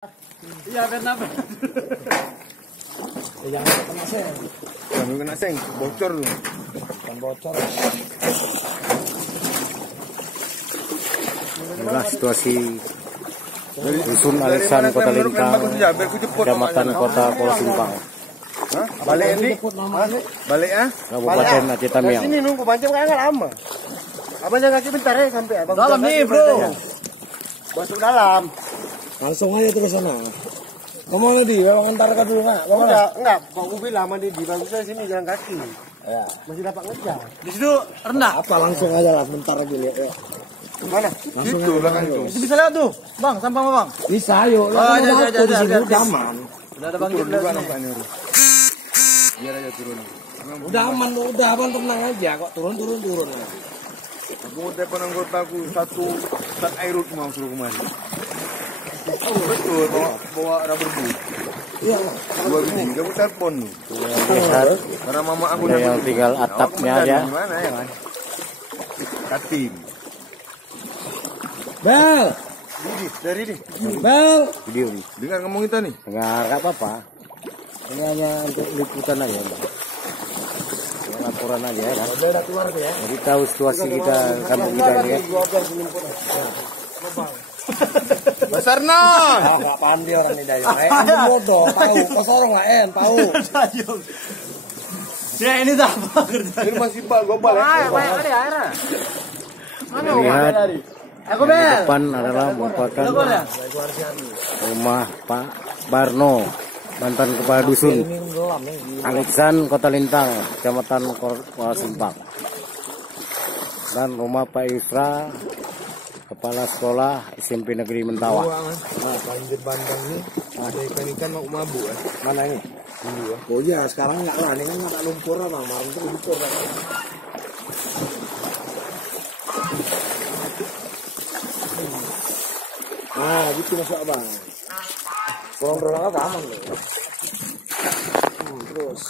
Iya, kenapa? Jangan kena seng. Jangan kena seng, bocor lu. Kan bocor. Inilah situasi Dusun Alisan, Kota Lintang, Kecamatan Kota Pulau Simpang. Hah? Balik ini? Balik ah? Kabupaten Aceh Tamiang. Sini nunggu pancing kayaknya lama. Abang jangan kaki bentar ya sampai abang. Dalam nih, bro. Masuk dalam. Langsung aja terus sana. Ngomong tadi, bang antar ke dulu nggak? Enggak. Pak Ubi lama di bagusnya sini jalan kaki. Ya. Masih dapat ngejar. Di situ rendah. Apa langsung aja lah, bentar lagi lihat ya. Mana? Langsung Situ aja. belakang itu. Itu bisa lewat tuh, bang, sampah bang. Bisa, yuk. Oh, aja, di sini aja. udah aman. Udah ada bang Turun Gibran juga nih. nampaknya Ru. Biar aja turun. Udah aman, udah abang tenang aja. Kok turun. Aku mau telepon anggotaku satu tat airut mau suruh kemari. Betul, bawa rubber boot. Iya. Dua biji, kamu telepon lu. Lihat Karena mama aku ada yang tinggal atapnya aja. Gimana ya kan? Katim. Bel, Dari ini. Bel. Video nih. Dengar ngomong kita nih. Dengar nggak apa-apa. Ini hanya untuk liputan aja, Bang. Laporan aja ya kan. Bel udah keluar tuh ya. Jadi tahu situasi kita kampung kita ini kan. Basarnas. Ah, nggak paham dia orang ini Dayo. Anjing bodoh, tahu. Kau sorong lah, tahu. Ya ini apa kerja? Ini masih bal global ya. Banyak ada airnya. Lihat Aku di bel. depan adalah merupakan rumah Pak Barno, mantan kepala dusun Alisan, Kota Lintang, Kecamatan Pulau Simpang. Dan rumah Pak Isra, Kepala Sekolah SMP Negeri Mentawai. Nah, banjir bandang nih ada ikan-ikan mau mabuk ya. Mana ini? Oh iya, sekarang nggak lah. Ini kan nggak lumpur lah, bang. Kemarin tuh lumpur kan. Nah, gitu masuk abang. Kurang-kurang apa aman loh. Terus.